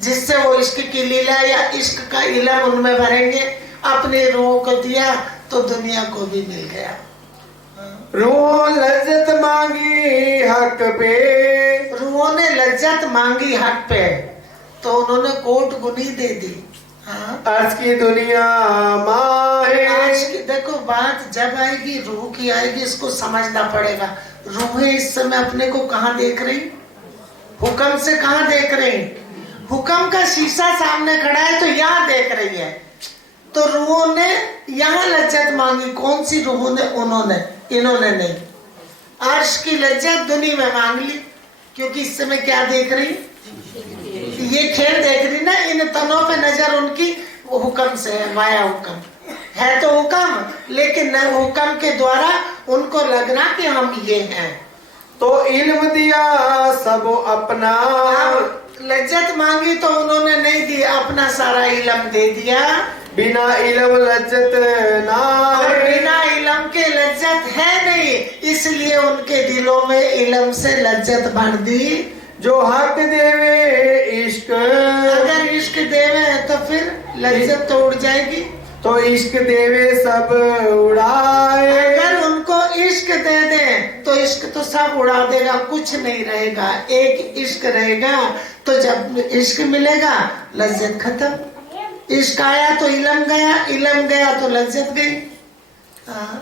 जिससे वो इश्क की लीला या इश्क का इलम उनमें भरेंगे। अपने रूह को दिया तो दुनिया को भी मिल गया। रूह लज्जत मांगी हक पे, रूहों ने लज्जत मांगी हक पे, तो उन्होंने कोट गुनी दे दी। हाँ, अर्ज की दुनिया माहे, आज की देखो बात जब आएगी रूह की आएगी, इसको समझना पड़ेगा। रूहें इस समय अपने को कहाँ देख रही? हुक्म से कहाँ देख रही? हुक्म का शीशा सामने खड़ा है तो यहाँ देख रही है। तो रूहों ने यहाँ लज्जत मांगी। कौन सी रूहों ने? उन्होंने, इन्होंने नहीं। अर्श की लज्जत दुनिया में मांग ली, क्योंकि इस समय क्या देख रही? ये खेल देख रही ना, इन तनों पे नजर उनकी वो हुक्म से है, माया हुक्म है। तो हुक्म, लेकिन हुक्म के द्वारा उनको लगना कि हम ये हैं। तो इल्म दिया सब अपना, लज्जत मांगी तो उन्होंने नहीं दी, अपना सारा इलम दे दिया। बिना इल्म लज्जत ना, और बिना इलम के लज्जत है नहीं, इसलिए उनके दिलों में इलम से लज्जत भर दी। जो हक देवे इश्क, अगर इश्क देवे तो फिर लज्जत तो उड़ जाएगी। तो इश्क देवे सब उड़ाए, अगर उनको इश्क दे दे तो इश्क तो सब उड़ा देगा, कुछ नहीं रहेगा। एक इश्क रहेगा, तो जब इश्क मिलेगा लज्जत खत्म। इश्क आया तो इलम गया, इलम गया तो लज्जत गई।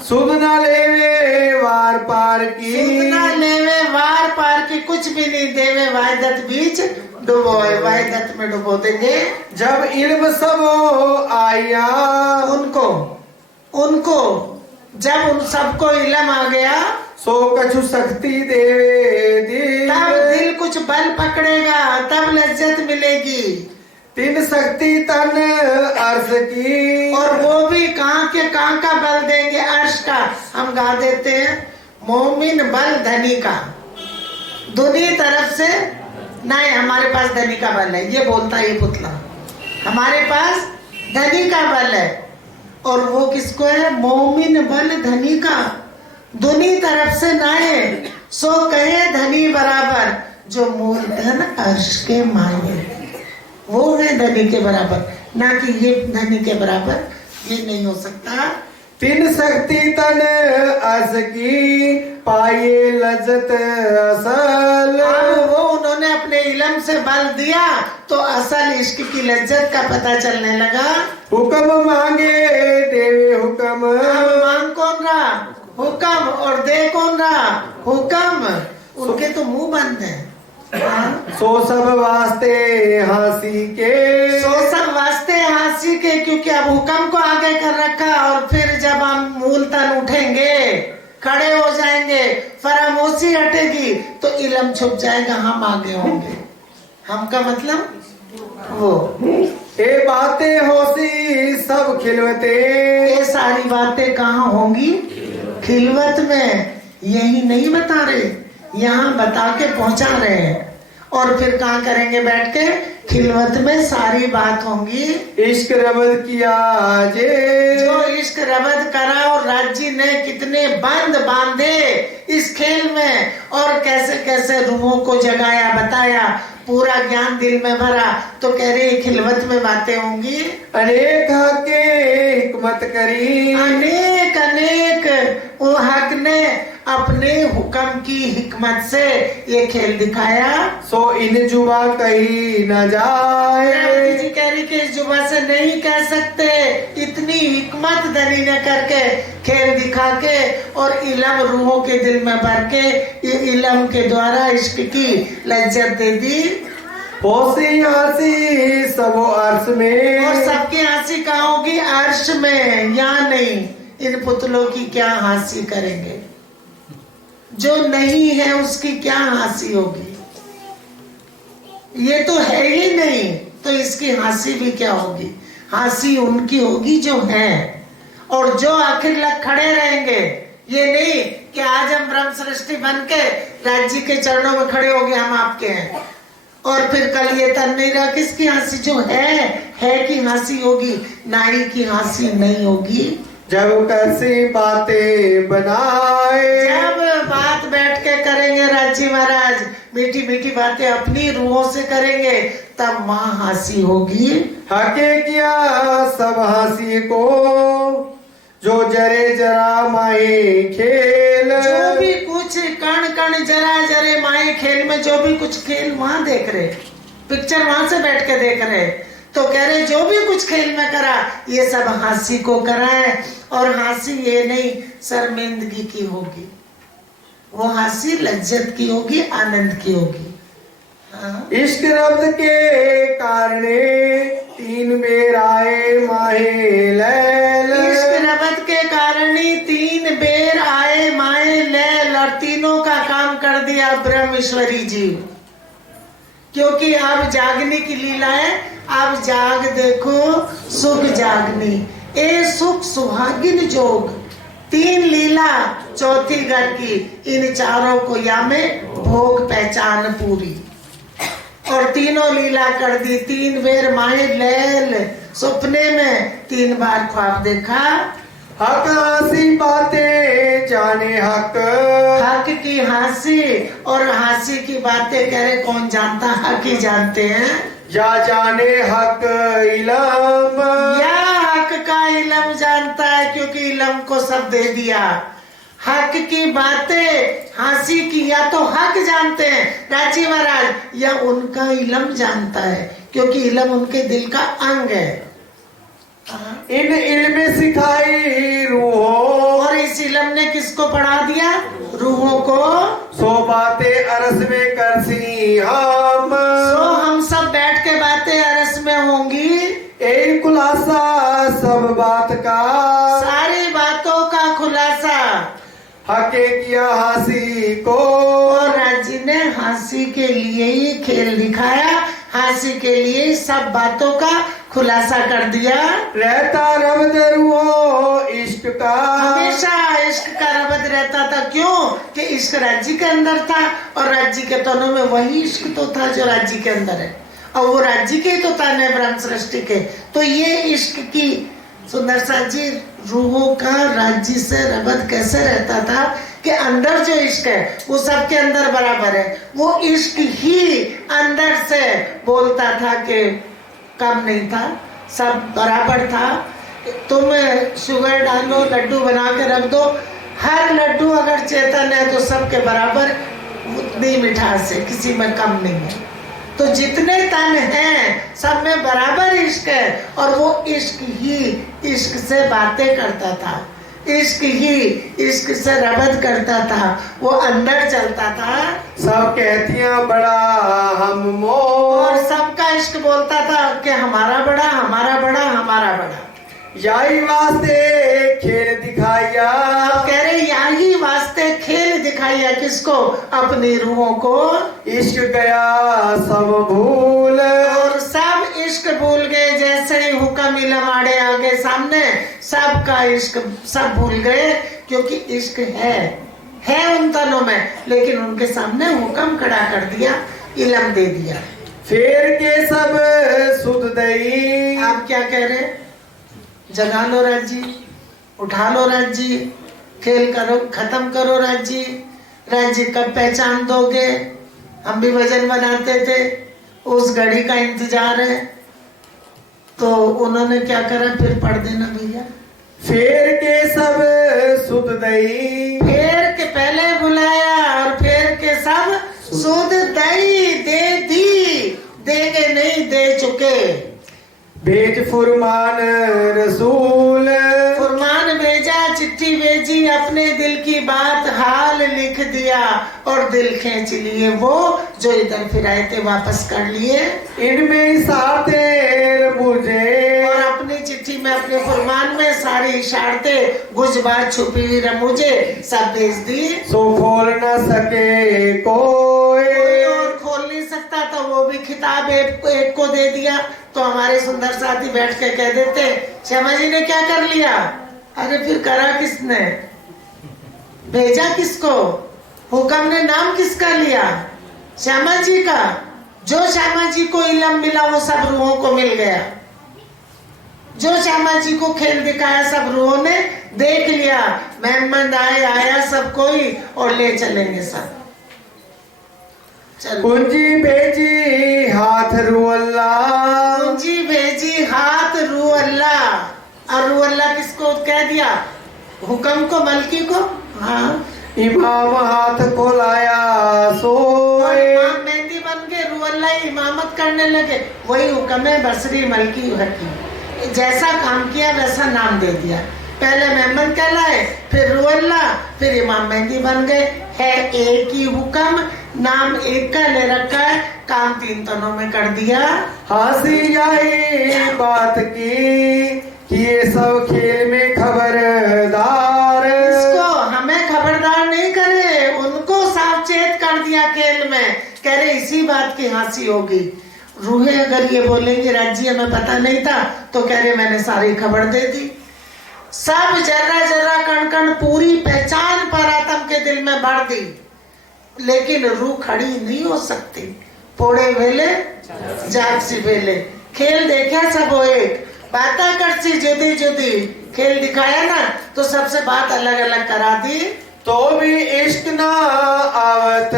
सुध ना लेवे वार पार की, सुध ना लेवे वार पार की, कुछ भी नहीं देवे वायदत बीच डुबोए, वायदत में डुबो देंगे। जब इल्म सब आया, उनको जब उन सबको इलम आ गया, सो कछु शक्ति देवे दिल, तब दिल कुछ बल पकड़ेगा, तब लज्जत मिलेगी। तीन शक्ति तन अर्श की, और वो भी कहाँ के कहाँ का बल देंगे? अर्श का। हम गा देते हैं मोमिन बल धनी का, दुनी तरफ से नहीं, हमारे पास धनी का बल है, ये बोलता है ये पुतला। हमारे पास धनी का बल है, और वो किसको है? मोमिन बल धनी का, दोनों तरफ से नाए सो कहे धनी बराबर, जो मूलधन अर्श के माये, वो है धनी के बराबर, ना कि ये धनी के बराबर, ये नहीं हो सकता। तिन शक्ति तन अस की पाए लज्जत असल। अब वो उन्होंने अपने इल्म से बल दिया तो असल इश्क की लज्जत का पता चलने लगा। हुक्म मांगे देवे हुक्म, मांग कौन रहा? हुक्म, और दे कौन रहा? हुक्म। उनके तो मुंह बंद है। सो सब वास्ते हंसी के, सो सब वास्ते हंसी के, क्योंकि अब हुक्म को आगे कर रखा, और फिर जब हम मूल तन उठेंगे, खड़े हो जाएंगे, फरामोशी हटेगी, तो इल्म छुप जाएगा, हम आगे होंगे। हम का मतलब वो ये बातें होसी सब खिलवते, ये सारी बातें कहाँ होंगी? खिलवत में। यही नहीं बता रहे, यहाँ बता के पहुंचा रहे हैं। और फिर कहाँ करेंगे बैठ के? खिलवत में सारी बात होंगी। इश्क रबद किया जे, जो इश्क रबद करा, और राज्य ने कितने बंद बांधे इस खेल में, और कैसे कैसे रूहों को जगाया, बताया, पूरा ज्ञान दिल में भरा, तो कह रहे खिलवत में बातें होंगी। अनेक हके हिकमत करी, अनेक अनेक वो हक ने अपने हुक्म की हिकमत से ये खेल दिखाया। सो इन जुबा कही न जाए, जी कह रही कि इस जुबा से नहीं कह सकते, इतनी हिकमत धनी ने करके खेल दिखा के, और इल्म रूहों के दिल में भर के, ये इल्म के द्वारा इश्क की लज्जत दे दी। होसी हंसी सब अर्श में, और सबकी हंसी कहाँ होगी? अर्श में, यहाँ नहीं। इन पुतलों की क्या हंसी करेंगे? जो नहीं है उसकी क्या हंसी होगी? ये तो है ही नहीं, तो इसकी हंसी भी क्या होगी? हंसी उनकी होगी जो है, और जो आखिर लग खड़े रहेंगे। ये नहीं कि आज हम ब्रह्म सृष्टि बन के राज्य के चरणों में खड़े हो गए, हम आपके हैं, और फिर कल ये तन नहीं रहा। किसकी हंसी? जो है की हंसी होगी, नारी की हंसी नहीं होगी। जब कैसी बातें बनाए, जब बात बैठ के करेंगे राज्य महाराज, मीठी मीठी बातें अपनी रूहों से करेंगे, तब माँ हंसी होगी। हके किया सब हंसी को, जो जरे जरा माए खेल, जो भी कुछ कण कण जरा जरे माए खेल में, जो भी कुछ खेल वहां देख रहे, पिक्चर वहां से बैठ के देख रहे, तो कह रहे जो भी कुछ खेल में करा, ये सब हंसी को करा है। और हंसी ये नहीं शर्मिंदगी की होगी, वो हंसी लज्जत की होगी, आनंद की होगी। हाँ? इश्क रब्द के कारणे तीन बेर आए माहे लैल, इश्क रबत के कारण ही 3 बेर आए माए लैल, और तीनों का काम कर दिया ब्रह्मेश्वरी जी। क्योंकि अब जागने की लीला है, अब जाग देखो सुख जागनी, ए सुख सुहागिन जोग, 3 लीला चौथी घर की, इन चारों को या में भोग पहचान पूरी, और तीनों लीला कर दी। 3 बेर माए लैल, सपने में 3 बार ख्वाब देखा। हक हंसी बातें जाने हक, हक की हंसी, और हंसी की बातें कह रहे कौन जानता? हक ही जानते हैं। या जाने हक इलम, या हक का इल्म जानता है, क्योंकि इल्म को सब दे दिया। हक की बातें हंसी की या तो हक जानते हैं राजी महाराज, या उनका इल्म जानता है, क्योंकि इल्म उनके दिल का अंग है। इन इल्म सिखाई रूहों, और इस इल्म ने किसको पढ़ा दिया? रूहों को। सो बातें अरस में करसी हम, सो हम सब बैठ के बातें अरस में होंगी। एक खुलासा सब बात का, सारी बातों का खुलासा। हके किया हंसी को, और राज्य ने हंसी के लिए ही खेल दिखाया, हंसी के लिए सब बातों का खुलासा कर दिया। रहता रब्द रूहो इश्क का, हमेशा इश्क का रबद रहता था। क्यों? कि इश्क राज्य के अंदर था, और राज्य के तनों में वही इश्क तो था जो राज्य के अंदर है, और वो राज्य के तो ताने ब्रह्म सृष्टि के। तो ये इश्क की सुंदर सा जी रूहों का राज्य से रबत कैसे रहता था कि अंदर जो इश्क है वो सबके अंदर बराबर है। वो इश्क ही अंदर से बोलता था कि कम नहीं था, सब बराबर था। तुम शुगर डालो, लड्डू बना के रख दो, हर लड्डू अगर चेतन है तो सबके बराबर उतनी मिठास है, किसी में कम नहीं है। तो जितने तन हैं सब में बराबर इश्क है और वो इश्क ही इश्क से बातें करता था, इश्क ही इश्क से रबत करता था, वो अंदर चलता था। सब कहतियां बड़ा हम मोर, और सबका इश्क बोलता था कि हमारा बड़ा, हमारा बड़ा, हमारा बड़ा। याही वास्ते खेल दिखाया। आप कह रहे यही वास्ते खेल दिखाया किसको? अपनी रूहों को। इश्क गया सब भूल, और सब इश्क भूल गए। जैसे ही हुक्म इल्म आड़े आगे सामने, सबका इश्क सब भूल गए, क्योंकि इश्क है उन तनों में, लेकिन उनके सामने हुक्म खड़ा कर दिया, इल्म दे दिया। फेर के सब सुध दई। आप क्या कह रहे? जगा लो राज्य, उठा लो राज्य, खेल करो, खत्म करो राज्य। राज्य कब पहचान दोगे? हम भी वजन बनाते थे, उस घड़ी का इंतजार है। तो उन्होंने क्या करा? फिर पढ़ देना भैया। फेर के सब सुध दई। फेर के पहले बुलाया और फेर के सब सुध दई, दे दी, देंगे नहीं, दे चुके। भेज फुरमान रसूल, फुरमान भेजा, चिट्ठी भेजी, अपने दिल की बात हाल लिख दिया और दिल खींच लिए वो जो इधर फिर आए थे, वापस कर लिए। इनमें इशारतें मुझे, और अपनी चिट्ठी में, अपने फुरमान में सारी इशारतें, कुछ बात छुपी हुई मुझे सब भेज दी। सो खोल न सके कोई और खोल नहीं सकता, तो वो भी खिताब एक को दे दिया। तो हमारे सुंदर साथी बैठ के कह देते, श्यामा जी ने क्या कर लिया? अरे फिर करा किसने? भेजा किसको? हुक्म ने नाम किसका लिया? श्यामा जी का। जो श्यामा जी को इल्म मिला वो सब रूहों को मिल गया। जो श्यामा जी को खेल दिखाया सब रूहों ने देख लिया। मेहमान आया सब कोई और ले चलेंगे सब। पूंजी भेजी हाथ रू अल्लाह, पूंजी भेजी हाथ रू अल्लाह। और रू अल्लाह किसको कह दिया? हुक्म को, मलकी को। हाँ, इमाम हाथ को लाया सोए। इमाम मेहंदी बन के रू अल्लाह इमामत करने लगे। वही हुक्म है बसरी मलकी हकी। जैसा काम किया वैसा नाम दे दिया। पहले मेहमान कहलाए, फिर रू अल्लाह, फिर इमाम मेहंदी बन गए। है एक ही हुक्म, नाम एक का ले रखा है, काम तीन तनों में कर दिया। हंसी आई बात की कि ये सब खेल में खबरदार। इसको हमें खबरदार नहीं करे, उनको सावचेत कर दिया खेल में। कह रहे इसी बात की हंसी होगी। रूहें अगर ये बोलेंगे राज्य हमें पता नहीं था, तो कह रहे मैंने सारी खबर दे दी। सब जर्रा जर्रा कण कण पूरी पहचान पर आत्म के दिल में भर दी, लेकिन रूह खड़ी नहीं हो सकती। पोड़े वेले जाग सी वेले, खेल देखा सब हो एक, बाता कर सी जुदी जुदी। खेल दिखाया ना तो सबसे बात अलग अलग करा दी। तो भी इश्क ना आवत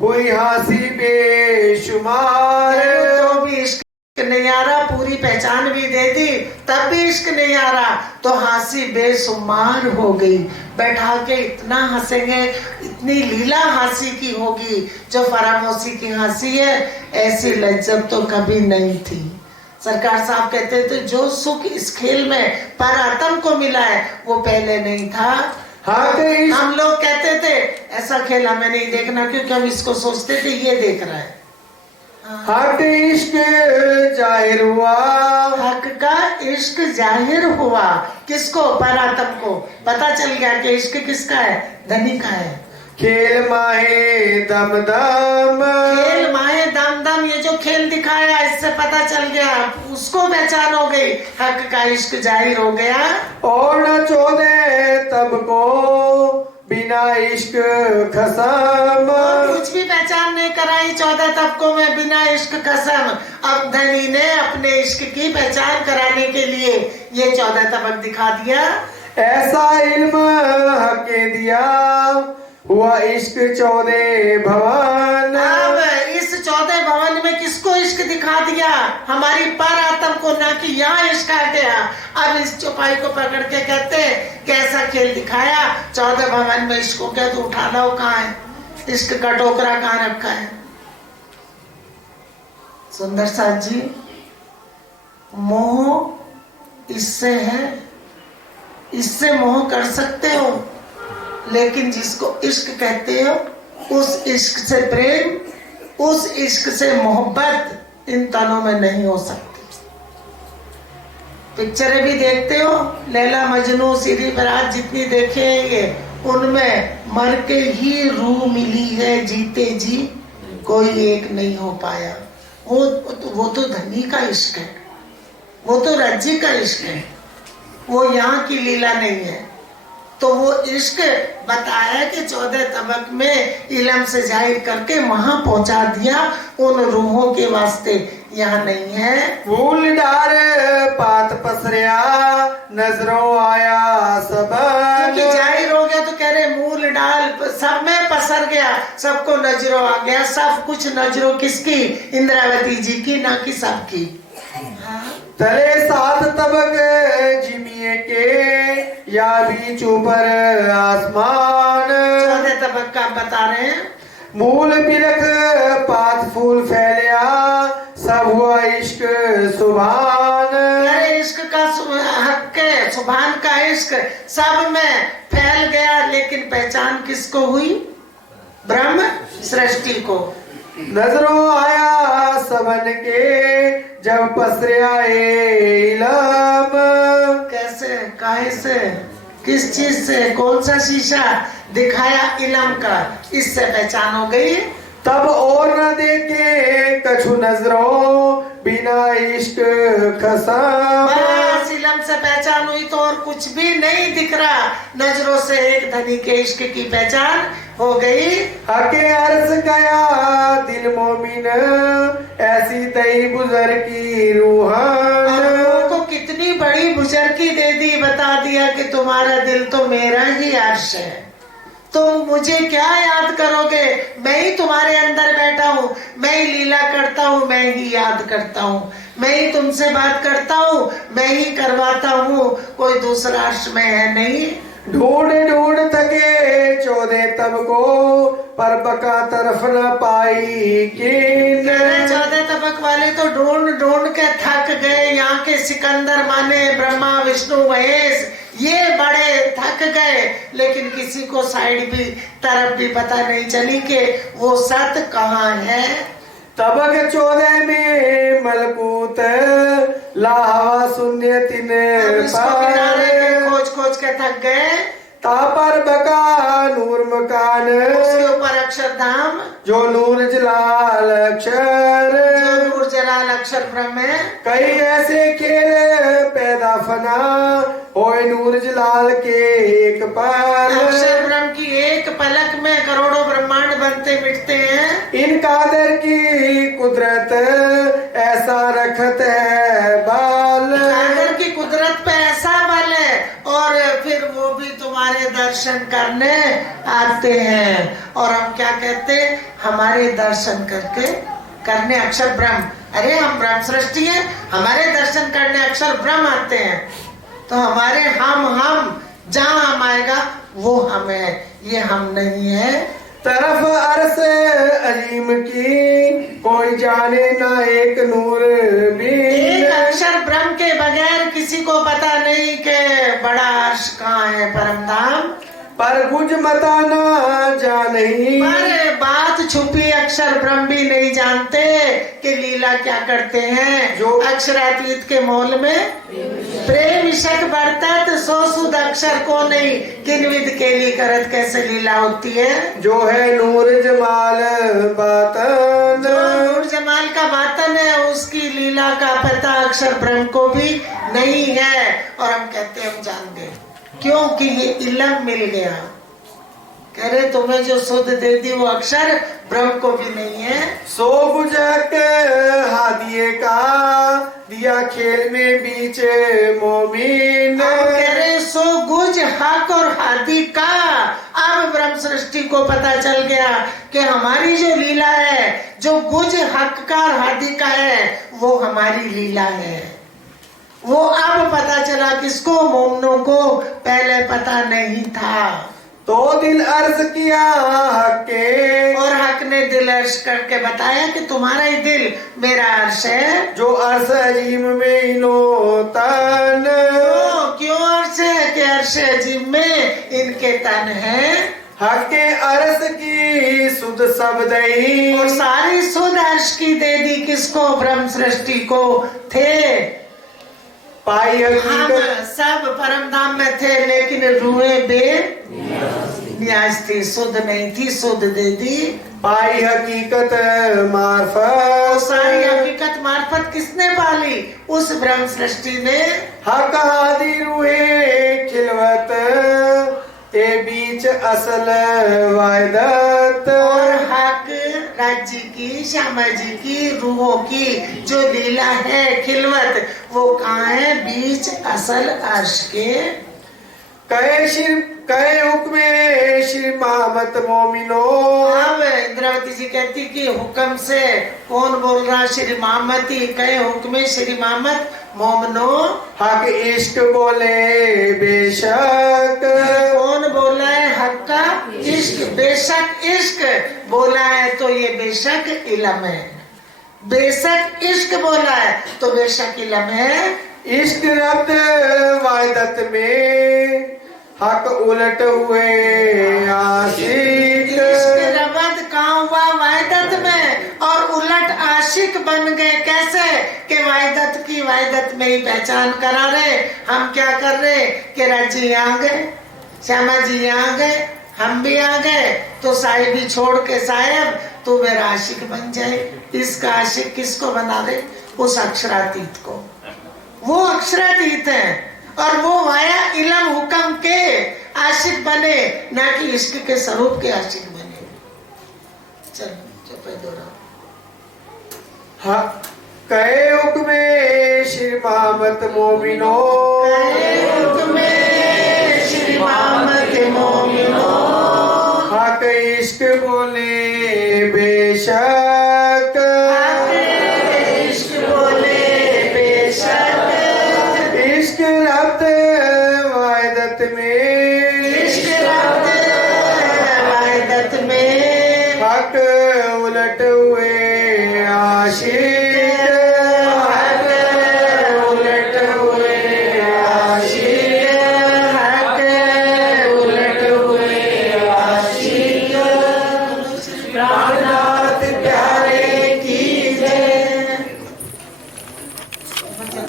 हुई हंसी बेशुमार। तो भी इश्क नहीं आ रहा, पूरी पहचान भी दे दी, तब भी इश्क नहीं आ रहा, तो हंसी बेशुमार हो गई। बैठा के इतना हंसेंगे, इतनी लीला हंसी की होगी जो फरामोशी की हंसी है। ऐसी लज्जत तो कभी नहीं थी। सरकार साहब कहते थे जो सुख इस खेल में परात्म को मिला है वो पहले नहीं था। हम लोग कहते थे ऐसा खेल हमें नहीं देखना, क्योंकि हम इसको सोचते थे ये देख रहा है। हक इश्क जाहिर हुआ, हक का इश्क जाहिर हुआ। किसको? परात्म को पता चल गया कि इश्क किसका है? धनी का है। खेल माहे दम दम, खेल माहे दम दम, ये जो खेल दिखाया इससे पता चल गया, उसको पहचान हो गई, हक का इश्क जाहिर हो गया। और न चोदे तब को बिना इश्क खसम। और कुछ भी पहचान नहीं कराई 14 तबकों में बिना इश्क कसम। अब धनी ने अपने इश्क की पहचान कराने के लिए ये 14 तबक दिखा दिया। ऐसा इल्म हके दिया हुआ इश्क 14 भवन। अब इस 14 भवन में किसको इश्क दिखा दिया? हमारी पर आत्म को, ना कि यहाँ इश्क आ गया। अब इस चौपाई को पकड़ के कहते हैं कैसा खेल दिखाया। 14 भवन में इश्क को क्या तो उठा लो, कहाँ है इश्क का टोकरा, कहाँ रखा है? सुंदर साथ जी, मोह इससे है, इससे मोह कर सकते हो, लेकिन जिसको इश्क कहते हो उस इश्क से प्रेम, उस इश्क से मोहब्बत इन तनों में नहीं हो सकती। पिक्चरें भी देखते हो, लैला मजनू, सीधी बारात जितनी देखेंगे उनमें मर के ही रूह मिली है, जीते जी कोई एक नहीं हो पाया। वो तो धनी का इश्क है, वो तो राज्य का इश्क है, वो यहाँ की लीला नहीं है। तो वो इश्क बताया कि 14 तबक में इलम से जाहिर करके वहां पहुंचा दिया उन रूहों के वास्ते, यहाँ नहीं है। फूल डार पात पसरिया नजरों आया सबन। क्योंकि जाहिर हो गया तो कह रहे मूल डाल सब में पसर गया, सबको नजरों आ गया। सब कुछ नजरों किसकी? इंद्रावती जी की, ना कि सबकी। तले 7 तबक जिमिए के या बीच ऊपर आसमान। 14 तबक का बता रहे हैं। मूल बिरख पात फूल फैलिया सब हुआ इश्क सुभान। इश्क का हक है, सुभान का इश्क सब में फैल गया, लेकिन पहचान किसको हुई? ब्रह्म सृष्टि को। नजरों आया सबन के जब पसरिया इलम। कैसे, काहे से, किस चीज से, कौन सा शीशा दिखाया इलम का, इससे पहचान हो गई। तब और न देखे कछु नजरों बिना इश्क खसम। बस इलम से पहचान हुई तो और कुछ भी नहीं दिख रहा। नजरों से एक धनी के इश्क की पहचान हो गई। हके अर्ज गया दिल मोमिन ऐसी तई बुजर की रूहान। को कितनी बड़ी बुजुर्गी दे दी, बता दिया कि तुम्हारा दिल तो मेरा ही अर्श है, तुम मुझे क्या याद करोगे? मैं ही तुम्हारे अंदर बैठा हूँ, मैं ही लीला करता हूँ, मैं ही याद करता हूँ, मैं ही तुमसे बात करता हूँ, मैं ही करवाता हूँ, कोई दूसरा अर्श में है नहीं। ढूंढ ढूंढ थके 14 तबको पर बका तरफ न पाई कि 14 तबक वाले तो ढूंढ ढूंढ के थक गए। यहाँ के सिकंदर माने ब्रह्मा विष्णु महेश, ये बड़े थक गए, लेकिन किसी को साइड भी तरफ भी पता नहीं चली कि वो सत कहाँ है। तबक 14 में मलकूत लाहवा शून्य तिन पर। खोज खोज के थक गए। तापर बका नूर मकान उसके ऊपर अक्षरधाम, जो नूर जलाल अक्षर, जो नूर जलाल अक्षर ब्रह्म है। कई ऐसे खेल पैदा फना होए नूर जलाल के एक पल। अक्षर ब्रह्म की एक पलक में करोड़ों ब्रह्मांड बनते मिटते हैं। इन कादर की कुदरत ऐसा रखत है बाल। कादर की कुदरत पे ऐसा बल है, और फिर वो भी तुम्हारे दर्शन करने आते हैं। और हम क्या कहते हैं? हमारे दर्शन करने अक्षर ब्रह्म, अरे हम ब्रह्म सृष्टि है, हमारे दर्शन करने अक्षर ब्रह्म आते हैं। तो हमारे हम जहाँ हम आएगा वो हम है, ये हम नहीं है। तरफ अरस अजीम की कोई जाने ना एक नूर भी। एक अक्षर ब्रह्म के बगैर किसी को पता नहीं कि बड़ा अर्श कहाँ है, परम धाम। पर कुछ मता ना जाने, पर बात छुपी अक्षर ब्रह्म भी नहीं जानते कि लीला क्या करते हैं। जो अक्षरातीत के मोल में प्रेम इशक बरतत सो सुध अक्षर को नहीं, किन विद केली करत कैसे लीला होती है। जो है नूर जमाल बातन, जो नूर जमाल का बातन है, उसकी लीला का पता अक्षर ब्रह्म को भी नहीं है। और हम कहते हैं हम जान गए, क्योंकि ये इलम मिल गया। कह रहे तुम्हें जो सुध दे दी वो अक्षर ब्रह्म को भी नहीं है। सो बुझक हादिये का दिया खेल में बीच मोमिन। अब कह रहे सो गुज हक और हादी का। अब ब्रह्म सृष्टि को पता चल गया कि हमारी जो लीला है, जो गुज हक का और हादी का है, वो हमारी लीला है। वो अब पता चला किसको? मोमनों को। पहले पता नहीं था। तो दिल अर्ज किया हक के, और हक ने दिल अर्श करके बताया कि तुम्हारा ही दिल मेरा अर्श है। जो अर्श अजीम में इनो तन। क्यों अर्श है? कि अर्श अजीम में इनके तन है। हक के अर्श की सुध सब दई, और सारी सुध अर्श की दे दी किसको? ब्रह्म सृष्टि को। थे पाई हम हकीकत सब परम धाम में थे, लेकिन रूहे बेनियाज थी, सुध नहीं थी, सुध दे दी। पाई हकीकत और मार्फत, सारी हकीकत मार्फत किसने पाली? उस ब्रह्म सृष्टि ने। हक हादी रूहे खिलवत के बीच असल वायदत। और हक राज्य की, श्यामा जी की, रूहों की जो लीला है खिलवत, वो कहाँ है? बीच असल अर्श के। कहे हुक्मे श्री मोहम्मद मोमिनो। अब इंद्रावती जी कहती कि हुक्म से कौन बोल रहा? श्री मोहम्मद ही। कहे हुक्मे श्री मोहम्मद मोमनो। हक इश्क बोले बेशक, कौन बोला है? हक का इश्क। बेशक इश्क बोला है तो ये बेशक इलम है। बेशक इश्क बोला है तो बेशक इलम है। इश्क रब्द वायदत में हक उलट हुए आशिक। इश्क रबत कहाँ हुआ? वायदत में। और उलट आशिक बन गए। कैसे? कि वायदत की वायदत में ही पहचान करा रहे। हम क्या कर रहे? कि राजी यहाँ गए, श्यामा जी यहाँ गए, हम भी आ गए, तो साहिब भी छोड़ के साहिब तू मेरा आशिक बन जाए। इसका आशिक किसको बना दे? उस अक्षरातीत को। वो अक्षरातीत है और वो वाया इलम हुक्म के आशिक बने, ना कि इश्क के स्वरूप के आशिक बने। चल चुप दोरा। हक कहे हुक्मे श्री मोहम्मद मोमिनो। श्री मोहम्मद मोमिनो। हक इश्क बोले बेशक,